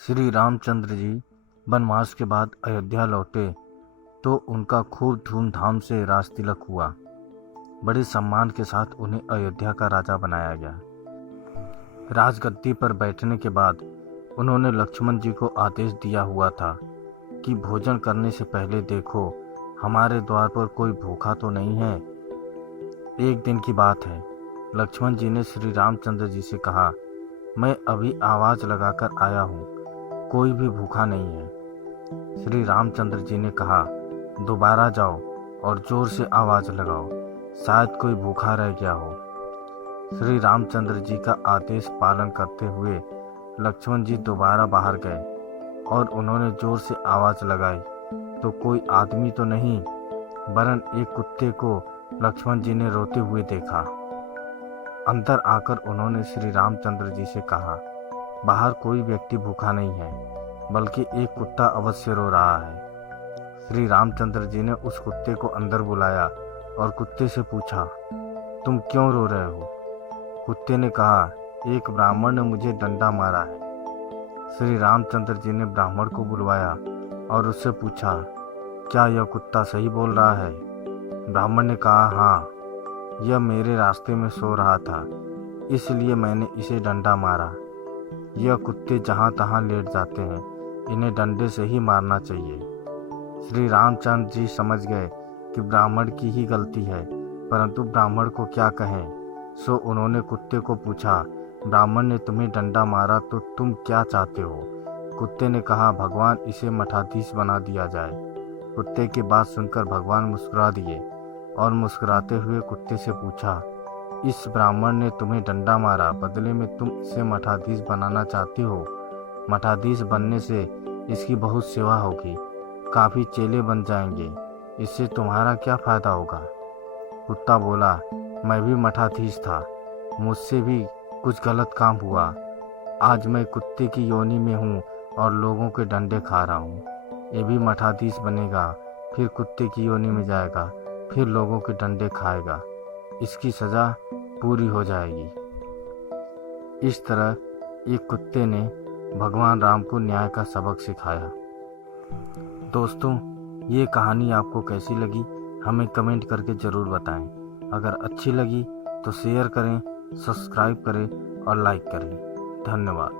श्री रामचंद्र जी वनवास के बाद अयोध्या लौटे तो उनका खूब धूमधाम से राज तिलक हुआ। बड़े सम्मान के साथ उन्हें अयोध्या का राजा बनाया गया। राजगद्दी पर बैठने के बाद उन्होंने लक्ष्मण जी को आदेश दिया हुआ था कि भोजन करने से पहले देखो हमारे द्वार पर कोई भूखा तो नहीं है। एक दिन की बात है, लक्ष्मण जी ने श्री रामचंद्र जी से कहा, मैं अभी आवाज लगाकर आया हूँ, कोई भी भूखा नहीं है। श्री रामचंद्र जी ने कहा, दोबारा जाओ और जोर से आवाज लगाओ, शायद कोई भूखा रह गया हो। श्री रामचंद्र जी का आदेश पालन करते हुए लक्ष्मण जी दोबारा बाहर गए और उन्होंने जोर से आवाज लगाई तो कोई आदमी तो नहीं, वरन एक कुत्ते को लक्ष्मण जी ने रोते हुए देखा। अंदर आकर उन्होंने श्री रामचंद्र जी से कहा, बाहर कोई व्यक्ति भूखा नहीं है, बल्कि एक कुत्ता अवश्य रो रहा है। श्री रामचंद्र जी ने उस कुत्ते को अंदर बुलाया और कुत्ते से पूछा, तुम क्यों रो रहे हो? कुत्ते ने कहा, एक ब्राह्मण ने मुझे डंडा मारा है। श्री रामचंद्र जी ने ब्राह्मण को बुलवाया और उससे पूछा, क्या यह कुत्ता सही बोल रहा है? ब्राह्मण ने कहा, हाँ, यह मेरे रास्ते में सो रहा था, इसलिए मैंने इसे डंडा मारा। यह कुत्ते जहाँ तहाँ लेट जाते हैं, इन्हें डंडे से ही मारना चाहिए। श्री रामचंद्र जी समझ गए कि ब्राह्मण की ही गलती है, परंतु ब्राह्मण को क्या कहें, सो उन्होंने कुत्ते को पूछा, ब्राह्मण ने तुम्हें डंडा मारा तो तुम क्या चाहते हो? कुत्ते ने कहा, भगवान इसे मठाधीश बना दिया जाए। कुत्ते की बात सुनकर भगवान मुस्कुरा दिए और मुस्कुराते हुए कुत्ते से पूछा, इस ब्राह्मण ने तुम्हें डंडा मारा, बदले में तुम इसे मठाधीश बनाना चाहती हो? मठाधीश बनने से इसकी बहुत सेवा होगी, काफ़ी चेले बन जाएंगे, इससे तुम्हारा क्या फ़ायदा होगा? कुत्ता बोला, मैं भी मठाधीश था, मुझसे भी कुछ गलत काम हुआ। आज मैं कुत्ते की योनि में हूँ और लोगों के डंडे खा रहा हूँ। ये भी मठाधीश बनेगा, फिर कुत्ते की योनि में जाएगा, फिर लोगों के डंडे खाएगा, इसकी सज़ा पूरी हो जाएगी। इस तरह एक कुत्ते ने भगवान राम को न्याय का सबक सिखाया। दोस्तों, ये कहानी आपको कैसी लगी हमें कमेंट करके ज़रूर बताएं। अगर अच्छी लगी तो शेयर करें, सब्सक्राइब करें और लाइक करें। धन्यवाद।